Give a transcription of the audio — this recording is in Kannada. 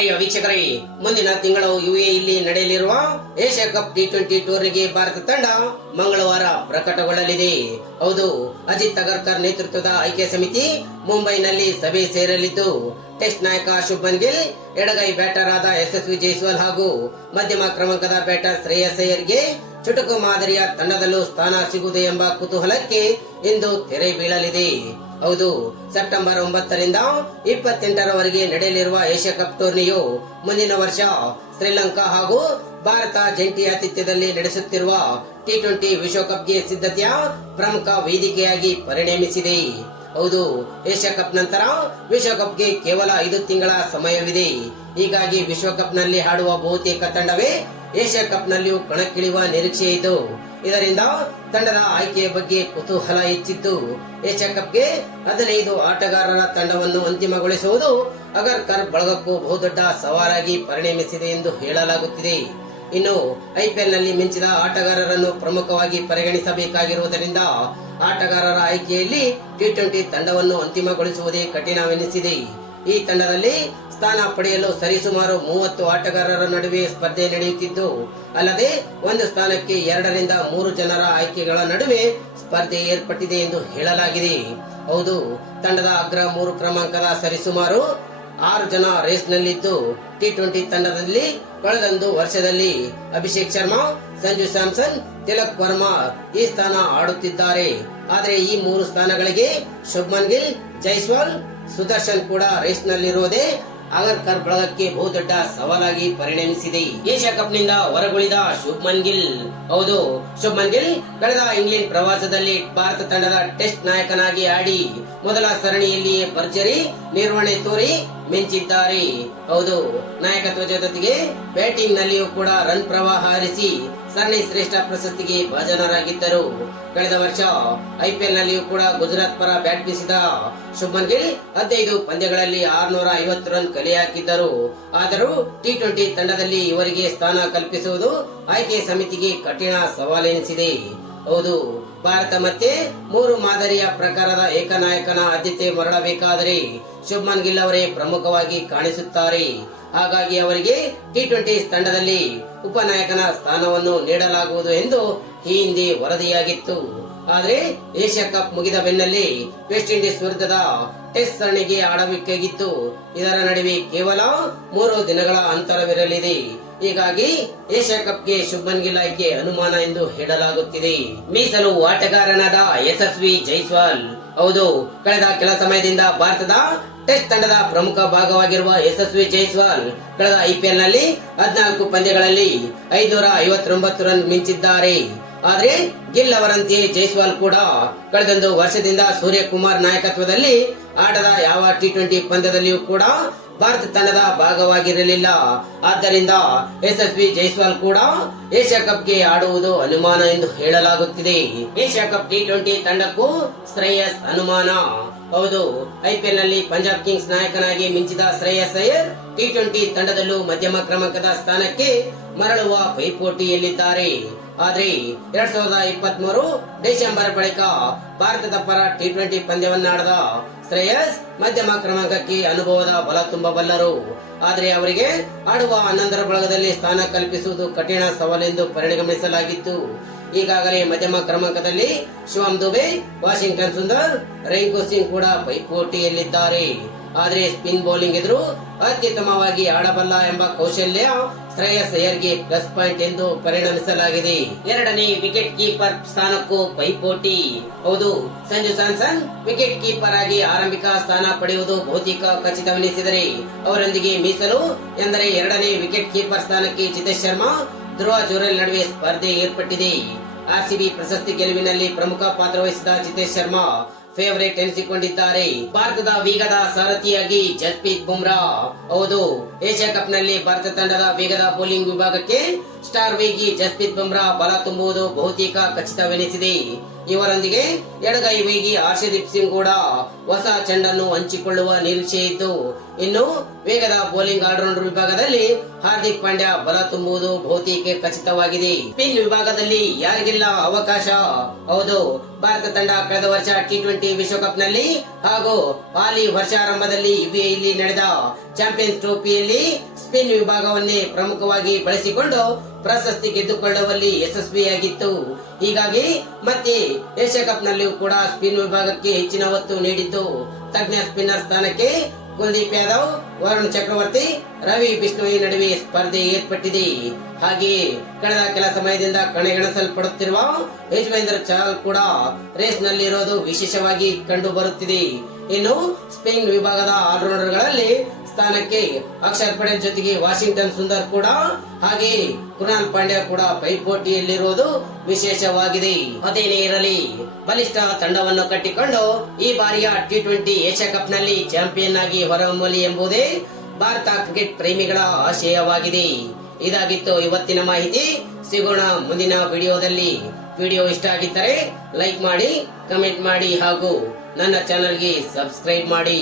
ಪ್ರಿಯ ವೀಕ್ಷಕರೇ, ಮುಂದಿನ ತಿಂಗಳು ಯುಎಇಲಿ ನಡೆಯಲಿರುವ ಏಷ್ಯಾ ಕಪ್ ಟಿ ಟ್ವೆಂಟಿ ಟೂರ್ನಿಗೆ ಭಾರತ ತಂಡ ಮಂಗಳವಾರ ಪ್ರಕಟಗೊಳ್ಳಲಿದೆ. ಹೌದು, ಅಜಿತ್ ಅಗರ್ಕರ್ ನೇತೃತ್ವದ ಆಯ್ಕೆ ಸಮಿತಿ ಮುಂಬೈನಲ್ಲಿ ಸಭೆ ಸೇರಲಿದ್ದು, ಟೆಸ್ಟ್ ನಾಯಕ ಶುಭನ್ ಗಿಲ್, ಎಡಗೈ ಬ್ಯಾಟರ್ ಆದ ಯಶಸ್ವಿ ಜೈಸ್ವಾಲ್ ಹಾಗೂ ಮಧ್ಯಮ ಕ್ರಮಾಂಕದ ಬ್ಯಾಟರ್ ಶ್ರೇಯಸ್ ಅಯ್ಯರ್ಗೆ ಚುಟುಕು ಮಾದರಿಯ ತಂಡದಲ್ಲೂ ಸ್ಥಾನ ಸಿಗುವುದು ಎಂಬ ಕುತೂಹಲಕ್ಕೆ ಇಂದು ತೆರೆ ಬೀಳಲಿದೆ. ಹೌದು, ಸೆಪ್ಟೆಂಬರ್ ಒಂಬತ್ತರಿಂದ ಇಪ್ಪತ್ತೆಂಟರವರೆಗೆ ನಡೆಯಲಿರುವ ಏಷ್ಯಾ ಕಪ್ ಟೂರ್ನಿಯು ಮುಂದಿನ ವರ್ಷ ಶ್ರೀಲಂಕಾ ಹಾಗೂ ಭಾರತ ಜಂಟಿ ಆತಿಥ್ಯದಲ್ಲಿ ನಡೆಸುತ್ತಿರುವ ಟಿ ಟ್ವೆಂಟಿ ವಿಶ್ವಕಪ್ಗೆ ಸಿದ್ಧತೆಯ ಪ್ರಮುಖ ವೇದಿಕೆಯಾಗಿ ಪರಿಣಮಿಸಿದೆ. ಹೌದು, ಏಷ್ಯಾ ಕಪ್ ನಂತರ ವಿಶ್ವಕಪ್ಗೆ ಕೇವಲ ಐದು ತಿಂಗಳ ಸಮಯವಿದೆ. ಹೀಗಾಗಿ ವಿಶ್ವಕಪ್ನಲ್ಲಿ ಆಡುವ ಬಹುತೇಕ ತಂಡವೇ ಏಷ್ಯಾ ಕಪ್ನಲ್ಲಿಯೂ ಕಣಕ್ಕಿಳಿಯುವ ನಿರೀಕ್ಷೆ ಇದ್ದು, ಇದರಿಂದ ತಂಡದ ಆಯ್ಕೆಯ ಬಗ್ಗೆ ಕುತೂಹಲ ಹೆಚ್ಚಿತ್ತು ಏಷ್ಯಾ ಕಪ್ಗೆ ಹದಿನೈದು ಆಟಗಾರರ ತಂಡವನ್ನು ಅಂತಿಮಗೊಳಿಸುವುದು ಅಗರ್ಕರ್ ಬಳಗಕ್ಕೂ ಬಹುದೊಡ್ಡ ಸವಾಲಾಗಿ ಪರಿಣಮಿಸಿದೆ ಎಂದು ಹೇಳಲಾಗುತ್ತಿದೆ. ಇನ್ನು ಐಪಿಎಲ್ನಲ್ಲಿ ಮಿಂಚಿದ ಆಟಗಾರರನ್ನು ಪ್ರಮುಖವಾಗಿ ಪರಿಗಣಿಸಬೇಕಾಗಿರುವುದರಿಂದ ಆಟಗಾರರ ಆಯ್ಕೆಯಲ್ಲಿ ಟಿ ಟ್ವೆಂಟಿ ತಂಡವನ್ನು ಅಂತಿಮಗೊಳಿಸುವುದೇ ಕಠಿಣವೆನಿಸಿದೆ. ಈ ತಂಡದಲ್ಲಿ ಸ್ಥಾನ ಪಡೆಯಲು ಸರಿಸುಮಾರು ಮೂವತ್ತು ಆಟಗಾರರ ನಡುವೆ ಸ್ಪರ್ಧೆ ನಡೆಯುತ್ತಿದ್ದು, ಅಲ್ಲದೆ ಒಂದು ಸ್ಥಾನಕ್ಕೆ ಎರಡರಿಂದ ಮೂರು ಜನರ ಆಯ್ಕೆಗಳ ನಡುವೆ ಸ್ಪರ್ಧೆ ಏರ್ಪಟ್ಟಿದೆ ಎಂದು ಹೇಳಲಾಗಿದೆ. ಹೌದು, ತಂಡದ ಅಗ್ರ ಮೂರು ಕ್ರಮಾಂಕದ ಸರಿಸುಮಾರು ಆರು ಜನ ರೇಸ್ನಲ್ಲಿದ್ದು ಟಿ ಟ್ವೆಂಟಿ ತಂಡದಲ್ಲಿ ಕಳೆದೊಂದು ವರ್ಷದಲ್ಲಿ ಅಭಿಷೇಕ್ ಶರ್ಮಾ, ಸಂಜು ಸ್ಯಾಮ್ಸನ್, ತಿಲಕ್ ವರ್ಮಾ ಈ ಸ್ಥಾನ ಆಡುತ್ತಿದ್ದಾರೆ. ಆದರೆ ಈ ಮೂರು ಸ್ಥಾನಗಳಿಗೆ ಶುಭ್ಮನ್ ಗಿಲ್, ಜೈಸ್ವಾಲ್, ಸುದರ್ಶನ್ ಕೂಡ ರೇಸ್ನಲ್ಲಿರುವುದೇ ಅಗರ್ಕರ್ ಬಳಗಕ್ಕೆ ಬಹುದೊಡ್ಡ ಸವಾಲಾಗಿ ಪರಿಣಮಿಸಿದೆ. ಏಷ್ಯಾ ಕಪ್ನಿಂದ ಹೊರಗುಳಿದ ಶುಭ್ಮನ್ ಗಿಲ್. ಹೌದು, ಶುಭ್ಮನ್ ಗಿಲ್ ಕಳೆದ ಇಂಗ್ಲೆಂಡ್ ಪ್ರವಾಸದಲ್ಲಿ ಭಾರತ ತಂಡದ ಟೆಸ್ಟ್ ನಾಯಕನಾಗಿ ಆಡಿ ಮೊದಲ ಸರಣಿಯಲ್ಲಿಯೇ ಭರ್ಜರಿ, ನಿರ್ವಹಣೆ ತೋರಿ ಮಿಂಚಿದ್ದಾರೆ. ಹೌದು, ನಾಯಕತ್ವ ಜೊತೆಗೆ ಬ್ಯಾಟಿಂಗ್ ನಲ್ಲಿಯೂ ಕೂಡ ರನ್ ಪ್ರವಾಹ ಹರಿಸಿ ಸರಣಿ ಶ್ರೇಷ್ಠ ಪ್ರಶಸ್ತಿಗೆ ಭಾಜನರಾಗಿದ್ದರು. ಕಳೆದ ವರ್ಷ ಐಪಿಎಲ್ ನಲ್ಲಿಯೂ ಕೂಡ ಗುಜರಾತ್ ಪರ ಬ್ಯಾಟ್ ಬೀಸಿದ ಶುಭನ್ ಗಿಲ್ ಹದಿನೈದು ಪಂದ್ಯಗಳಲ್ಲಿ ಆರ್ನೂರ ಐವತ್ತು ರನ್ ಕಲೆ ಹಾಕಿದ್ದರು ಆದರೂ ಟಿ ಟ್ವೆಂಟಿ ತಂಡದಲ್ಲಿ ಇವರಿಗೆ ಸ್ಥಾನ ಕಲ್ಪಿಸುವುದು ಆಯ್ಕೆ ಸಮಿತಿಗೆ ಕಠಿಣ ಸವಾಲೆನಿಸಿದೆ. ಹೌದು. ಭಾರತ ಮತ್ತೆ ಮೂರು ಮಾದರಿಯ ಪ್ರಕಾರದ ಏಕನಾಯಕನ ಆದ್ಯತೆ ಮರಳಬೇಕಾದರೆ ಶುಭ್ಮನ್ ಗಿಲ್ ಅವರೇ ಪ್ರಮುಖವಾಗಿ ಕಾಣಿಸುತ್ತಾರೆ. ಹಾಗಾಗಿ ಅವರಿಗೆ ಟಿ ಟ್ವೆಂಟಿ ತಂಡದಲ್ಲಿ ಉಪನಾಯಕನ ಸ್ಥಾನವನ್ನು ನೀಡಲಾಗುವುದು ಎಂದು ಈ ಹಿಂದೆ ವರದಿಯಾಗಿತ್ತು. ಆದರೆ ಏಷ್ಯಾ ಕಪ್ ಮುಗಿದ ಬೆನ್ನಲ್ಲೇ ವೆಸ್ಟ್ ಇಂಡೀಸ್ ವಿರುದ್ಧದ ಟೆಸ್ಟ್ ಸರಣಿಗೆ ಆಡಬೇಕಾಗಿತ್ತು. ಇದರ ನಡುವೆ ಕೇವಲ ಮೂರು ದಿನಗಳ ಅಂತರವಿರಲಿದೆ. ಹೀಗಾಗಿ ಏಷ್ಯಾ ಕಪ್ಗೆ ಶುಭನ್ ಗಿಲ್ ಆಯ್ಕೆ ಅನುಮಾನ ಎಂದು ಹೇಳಲಾಗುತ್ತಿದೆ. ಮೀಸಲು ಆಟಗಾರನಾದ ಯಶಸ್ವಿ ಜೈಸ್ವಾಲ್ ಹೌದು, ಕಳೆದ ಕೆಲ ಸಮಯದಿಂದ ಭಾರತದ ಟೆಸ್ಟ್ ತಂಡದ ಪ್ರಮುಖ ಭಾಗವಾಗಿರುವ ಯಶಸ್ವಿ ಜೈಸ್ವಾಲ್ ಕಳೆದ ಐಪಿಎಲ್ನಲ್ಲಿ ಹದಿನಾಲ್ಕು ಪಂದ್ಯಗಳಲ್ಲಿ ಐನೂರ ಐವತ್ತೊಂಬತ್ತು ರನ್ ಮಿಂಚಿದ್ದಾರೆ. ಆದ್ರೆ ಗಿಲ್ ಅವರಂತೆ ಜೈಸ್ವಾಲ್ ಕೂಡ ಕಳೆದೊಂದು ವರ್ಷದಿಂದ ಸೂರ್ಯಕುಮಾರ್ ನಾಯಕತ್ವದಲ್ಲಿ ಆಟದ ಯಾವ ಟಿ ಟ್ವೆಂಟಿ ಪಂದ್ಯದಲ್ಲಿಯೂ ಕೂಡ ಭಾರತ ತಂಡದ ಭಾಗವಾಗಿರಲಿಲ್ಲ. ಆದ್ದರಿಂದ ಯಶಸ್ವಿ ಜೈಸ್ವಾಲ್ ಕೂಡ ಏಷ್ಯಾ ಕಪ್ಗೆ ಆಡುವುದು ಅನುಮಾನ ಎಂದು ಹೇಳಲಾಗುತ್ತಿದೆ. ಏಷ್ಯಾ ಕಪ್ ಟಿ ಟ್ವೆಂಟಿ ತಂಡಕ್ಕೂ ಶ್ರೇಯಸ್ ಅನುಮಾನ. ಹೌದು ಐಪಿಎಲ್ನಲ್ಲಿ ಪಂಜಾಬ್ ಕಿಂಗ್ಸ್ ನಾಯಕನಾಗಿ ಮಿಂಚಿದ ಶ್ರೇಯಸ್ ಅಯ್ಯರ್ ಟಿ ಟ್ವೆಂಟಿ ತಂಡದಲ್ಲೂ ಮಧ್ಯಮ ಕ್ರಮಾಂಕದ ಸ್ಥಾನಕ್ಕೆ ಮರಳುವ ಪೈಪೋಟಿಯಲ್ಲಿದ್ದಾರೆ. ಆದ್ರೆ ಎರಡ್ ಸಾವಿರದ ಇಪ್ಪತ್ತ್ ಮೂರು ಡಿಸೆಂಬರ್ ಬಳಿಕ ಭಾರತದ ಪರ ಟಿ ಟ್ವೆಂಟಿ ಪಂದ್ಯವನ್ನಾಡದ ಶ್ರೇಯಸ್ ಮಧ್ಯಮ ಕ್ರಮಾಂಕಕ್ಕೆ ಅನುಭವದ ಬಲ ತುಂಬಬಲ್ಲರು. ಆದರೆ ಅವರಿಗೆ ಆಡುವ ಹನ್ನೊಂದರ ಬಳಗದಲ್ಲಿ ಸ್ಥಾನ ಕಲ್ಪಿಸುವುದು ಕಠಿಣ ಸವಾಲೆಂದು ಪರಿಗಣಿಸಲಾಗಿತ್ತು ಈಗಾಗಲೇ ಮಧ್ಯಮ ಕ್ರಮಾಂಕದಲ್ಲಿ ಶಿವಮ್ ದುಬೆ, ವಾಷಿಂಗ್ಟನ್ ಸುಂದರ್, ರೈಂಕು ಸಿಂಗ್ ಕೂಡ ಪೈಪೋಟಿಯಲ್ಲಿದ್ದಾರೆ. ಆದರೆ ಸ್ಪಿನ್ ಬೌಲಿಂಗ್ ಎದುರು ಅತ್ಯುತ್ತಮವಾಗಿ ಆಡಬಲ್ಲ ಎಂಬ ಕೌಶಲ್ಯ ಶ್ರೇಯಸ್ ಅಯ್ಯರ್ಗೆ ಪ್ಲಸ್ ಪಾಯಿಂಟ್ ಎಂದು ಪರಿಣಮಿಸಲಾಗಿದೆ. ಎರಡನೇ ವಿಕೆಟ್ ಕೀಪರ್ ಸ್ಥಾನಕ್ಕೂ ಪೈಪೋಟಿ. ಹೌದು, ಸಂಜು ಸ್ಯಾಮ್ಸನ್ ವಿಕೆಟ್ ಕೀಪರ್ ಆಗಿ ಆರಂಭಿಕ ಸ್ಥಾನ ಪಡೆಯುವುದು ಬಹುತೇಕ ಖಚಿತವೆನಿಸಿದರೆ ಅವರೊಂದಿಗೆ ಮೀಸಲು ಎಂದರೆ ಎರಡನೇ ವಿಕೆಟ್ ಕೀಪರ್ ಸ್ಥಾನಕ್ಕೆ ಜಿತೇಶ್ ಶರ್ಮಾ ಧ್ರುವ ಜೋರೆಲ್ ನಡುವೆ ಸ್ಪರ್ಧೆ ಏರ್ಪಟ್ಟಿದೆ. ಆರ್ಸಿಬಿ ಪ್ರಶಸ್ತಿ ಗೆಲುವಿನಲ್ಲಿ ಪ್ರಮುಖ ಪಾತ್ರ ವಹಿಸಿದ ಜಿತೇಶ್ ಶರ್ಮಾ ಫೇವರೇಟ್ ಎನಿಸಿಕೊಂಡಿದ್ದಾರೆ. ಭಾರತದ ವೇಗದ ಸಾರಥಿಯಾಗಿ ಜಸ್ಪ್ರೀತ್ ಬುಮ್ರಾ. ಹೌದು, ಏಷ್ಯಾ ಕಪ್ನಲ್ಲಿ ಭಾರತ ತಂಡದ ವೇಗದ ಬೌಲಿಂಗ್ ವಿಭಾಗಕ್ಕೆ ಸ್ಟಾರ್ ವೇಗಿ ಜಸ್ಪ್ರೀತ್ ಬುಮ್ರಾ ಬಲ ತುಂಬುವುದು ಬಹುತೇಕ ಖಚಿತವೆನಿಸಿದೆ. ಇವರೊಂದಿಗೆ ಎಡಗೈ ವೇಗಿ ಹರ್ಷದೀಪ್ ಸಿಂಗ್ ಕೂಡ ಹೊಸ ಚೆಂಡನ್ನು ಹಂಚಿಕೊಳ್ಳುವ ನಿರೀಕ್ಷೆ ಇತ್ತು ಇನ್ನು ವೇಗದ ಬೌಲಿಂಗ್ ಆಲ್ರೌಂಡರ್ ವಿಭಾಗದಲ್ಲಿ ಹಾರ್ದಿಕ್ ಪಾಂಡ್ಯ ಬಲ ತುಂಬುವುದು ಬಹುತೇಕ ಖಚಿತವಾಗಿದೆ. ಸ್ಪಿನ್ ವಿಭಾಗದಲ್ಲಿ ಯಾರಿಗೆಲ್ಲ ಅವಕಾಶ? ಹೌದು, ಭಾರತ ತಂಡ ಕಳೆದ ವರ್ಷ ಟಿ ಟ್ವೆಂಟಿ ವಿಶ್ವಕಪ್ನಲ್ಲಿ ಹಾಗೂ ಹಾಲಿ ವರ್ಷಾರಂಭದಲ್ಲಿ ಯುಎಇಲ್ಲಿ ನಡೆದ ಚಾಂಪಿಯನ್ಸ್ ಟ್ರೋಫಿಯಲ್ಲಿ ಸ್ಪಿನ್ ವಿಭಾಗವನ್ನೇ ಪ್ರಮುಖವಾಗಿ ಬಳಸಿಕೊಂಡು ಪ್ರಶಸ್ತಿ ಗೆದ್ದುಕೊಳ್ಳುವಲ್ಲಿ ಯಶಸ್ವಿಯಾಗಿತ್ತು. ಹೀಗಾಗಿ ಮತ್ತೆ ಏಷ್ಯಾ ಕಪ್ ನಲ್ಲಿಯೂ ಕೂಡ ಸ್ಪಿನ್ ವಿಭಾಗಕ್ಕೆ ಹೆಚ್ಚಿನ ಒತ್ತು ನೀಡಿದ್ದು ತಜ್ಞ ಸ್ಪಿನ್ನರ್ ಸ್ಥಾನಕ್ಕೆ ಕುಲ್ದೀಪ್ ಯಾದವ್, ವರುಣ್ ಚಕ್ರವರ್ತಿ, ರವಿ ಬಿಷ್ಣೋಯಿ ನಡುವೆ ಸ್ಪರ್ಧೆ ಏರ್ಪಟ್ಟಿದೆ. ಹಾಗೆ ಕಳೆದ ಕೆಲ ಸಮಯದಿಂದ ಕಣೆಗಣಿಸಲ್ಪಡುತ್ತಿರುವ ಯಜುವೇಂದ್ರ ಚಹಲ್ ಕೂಡ ರೇಸ್ ನಲ್ಲಿರೋದು ವಿಶೇಷವಾಗಿ ಕಂಡು ಬರುತ್ತಿದೆ ಇನ್ನು ಸ್ಪೇನ್ ವಿಭಾಗದ ಆಲ್ರೌಂಡರ್ಗಳಲ್ಲಿ ಸ್ಥಾನಕ್ಕೆ ಅಕ್ಷರ್ ಪಟೇಲ್ ಜೊತೆಗೆ ವಾಷಿಂಗ್ಟನ್ ಸುಂದರ್ ಕೂಡ, ಹಾಗೆ ಕುನಾಲ್ ಪಾಂಡ್ಯ ಕೂಡ ಪೈಪೋಟಿಯಲ್ಲಿರುವುದು ವಿಶೇಷವಾಗಿದೆ. ಅದೇನೇ ಇರಲಿ, ಬಲಿಷ್ಠ ತಂಡವನ್ನು ಕಟ್ಟಿಕೊಂಡು ಈ ಬಾರಿಯ ಟಿ ಟ್ವೆಂಟಿ ಏಷ್ಯಾ ಕಪ್ನಲ್ಲಿ ಚಾಂಪಿಯನ್ ಆಗಿ ಹೊರಹೊಮ್ಮಲಿ ಎಂಬುದೇ ಭಾರತ ಕ್ರಿಕೆಟ್ ಪ್ರೇಮಿಗಳ ಆಶಯವಾಗಿದೆ. ಇದಾಗಿತ್ತು ಇವತ್ತಿನ ಮಾಹಿತಿ. ಸಿಗೋಣ ಮುಂದಿನ ವಿಡಿಯೋದಲ್ಲಿ. ವಿಡಿಯೋ ಇಷ್ಟ ಆಗಿದ್ದರೆ ಲೈಕ್ ಮಾಡಿ, ಕಮೆಂಟ್ ಮಾಡಿ ಹಾಗೂ ನನ್ನ ಚಾನೆಲ್ಗೆ ಸಬ್ಸ್ಕ್ರೈಬ್ ಮಾಡಿ.